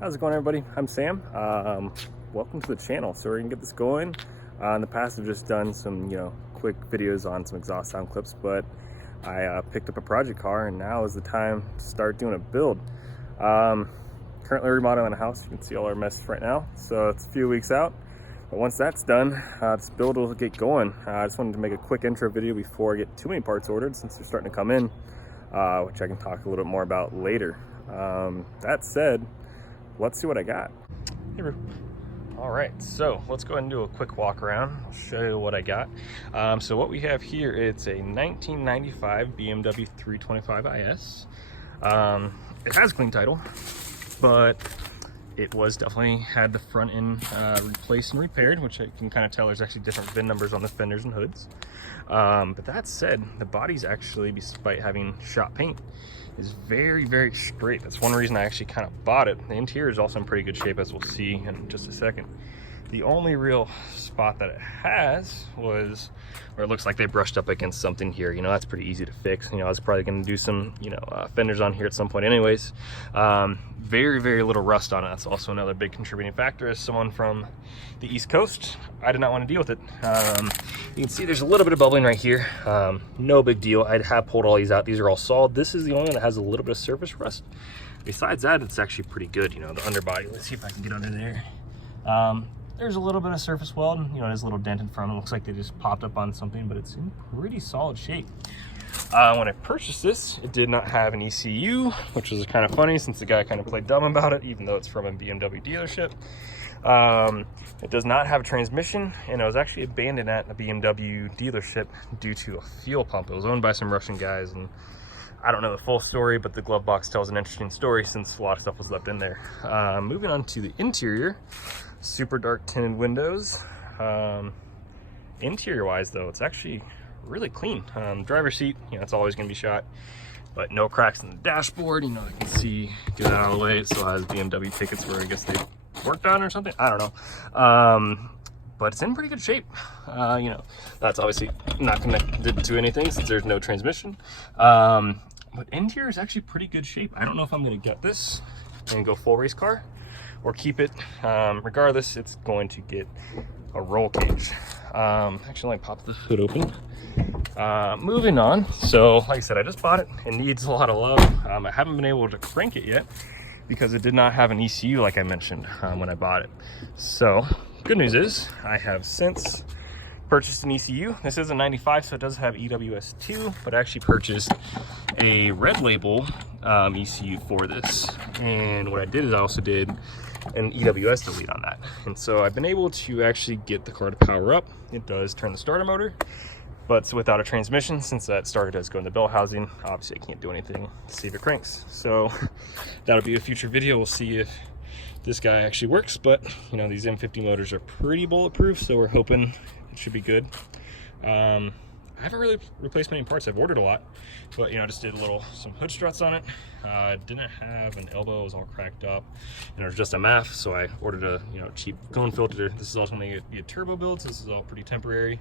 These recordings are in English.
How's it going, everybody? I'm Sam. Welcome to the channel. So we're gonna get this going. In the past, I've just done some, quick videos on some exhaust sound clips, but I picked up a project car, and now is the time to start doing a build. Currently remodeling a house. You can see all our mess right now. So it's a few weeks out, but once that's done, this build will get going. I just wanted to make a quick intro video before I get too many parts ordered, since they're starting to come in, which I can talk a little bit more about later. That said, let's see what I got. Hey, Roo. All right, so let's go ahead and do a quick walk around. I'll show you what I got. So what we have here, it's a 1995 BMW 325 IS. It has clean title, but it was definitely had the front end replaced and repaired, which I can kind of tell there's actually different VIN numbers on the fenders and hoods. But that said, the body's actually, despite having shot paint, is very, very straight. That's one reason I actually kind of bought it. The interior is also in pretty good shape, as we'll see in just a second. The only real spot that it has was where it looks like they brushed up against something here. That's pretty easy to fix. I was probably going to do some, fenders on here at some point anyways. Very, very little rust on it. That's also another big contributing factor. As someone from the East Coast, I did not want to deal with it. You can see there's a little bit of bubbling right here. No big deal. I have pulled all these out. These are all solid. This is the only one that has a little bit of surface rust. Besides that, it's actually pretty good. The underbody. Let's see if I can get under there. There's a little bit of surface weld, and there's a little dent in front. It looks like they just popped up on something, but it's in pretty solid shape. When I purchased this, it did not have an ECU, which was kind of funny since the guy kind of played dumb about it, even though it's from a BMW dealership. It does not have a transmission, and it was actually abandoned at a BMW dealership due to a fuel pump. It was owned by some Russian guys, and I don't know the full story, but the glove box tells an interesting story since a lot of stuff was left in there. Moving on to the interior, super dark tinted windows. Interior wise though, it's actually really clean. Driver's seat, it's always going to be shot, but no cracks in the dashboard. You can see, get that out of the way. It still has BMW tickets where I guess they worked on or something. I don't know. But it's in pretty good shape. That's obviously not connected to anything since there's no transmission. But interior is actually pretty good shape. I don't know if I'm going to get this and go full race car or keep it. Regardless, it's going to get a roll cage. Actually, let me pop the hood open. Moving on. So, like I said, I just bought it. It needs a lot of love. I haven't been able to crank it yet because it did not have an ECU, like I mentioned when I bought it. So, good news is I have since purchased an ECU. This is a 95, so it does have EWS2, but I actually purchased a red label ECU for this. And what I did is I also did an EWS delete on that. And so I've been able to actually get the car to power up. It does turn the starter motor, but it's without a transmission. Since that starter does go in the bell housing, obviously I can't do anything to see if it cranks. So that'll be a future video. We'll see if this guy actually works, but these M50 motors are pretty bulletproof, so we're hoping it should be good. I haven't really replaced many parts. I've ordered a lot, but I just did some hood struts on it. Didn't have an elbow. It was all cracked up, and it was just a MAF, so I ordered a cheap cone filter. This is also going to be a turbo build, so this is all pretty temporary.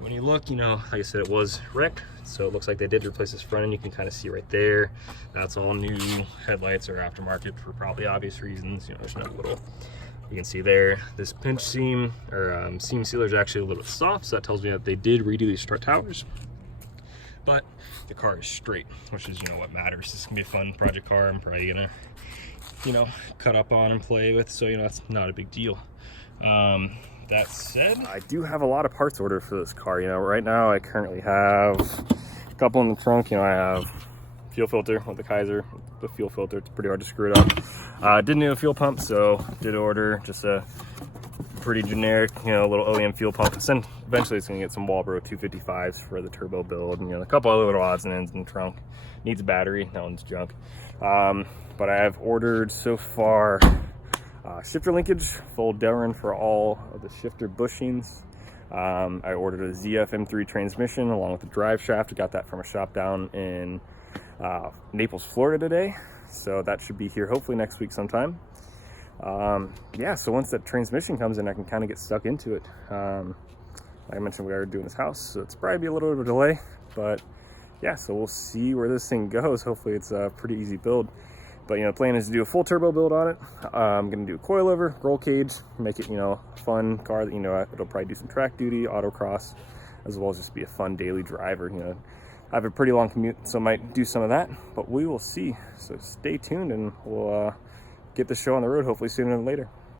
When you look, like I said, it was wrecked, so it looks like they did replace this front end. You can kind of see right there. That's all new. Headlights are aftermarket for probably obvious reasons. There's no little, you can see there, this pinch seam or seam sealer is actually a little bit soft, so that tells me that they did redo these strut towers. But the car is straight, which is what matters. This is gonna be a fun project car. I'm probably gonna cut up on and play with, so that's not a big deal. That said, I do have a lot of parts ordered for this car. Right now I currently have a couple in the trunk. I have fuel filter with the Kaiser, the fuel filter. It's pretty hard to screw it up. Didn't need a fuel pump, so did order just a pretty generic, little OEM fuel pump. And then eventually it's gonna get some Walbro 255s for the turbo build, and a couple other little odds and ends in the trunk. Needs a battery. That one's junk. But I have ordered so far shifter linkage, full Delrin for all of the shifter bushings. I ordered a ZF M3 transmission along with the drive shaft. I got that from a shop down in Naples, Florida today. So that should be here hopefully next week sometime. Yeah, so once that transmission comes in, I can kind of get stuck into it. Like I mentioned, we are doing this house, so it's probably be a little bit of a delay, but yeah, so we'll see where this thing goes. Hopefully it's a pretty easy build. But you know, the plan is to do a full turbo build on it. I'm gonna do a coilover, roll cage, make it, you know, fun car that, you know, it'll probably do some track duty, autocross, as well as just be a fun daily driver. You know, I have a pretty long commute, so I might do some of that, but we will see. So stay tuned, and we'll get the show on the road hopefully sooner than later.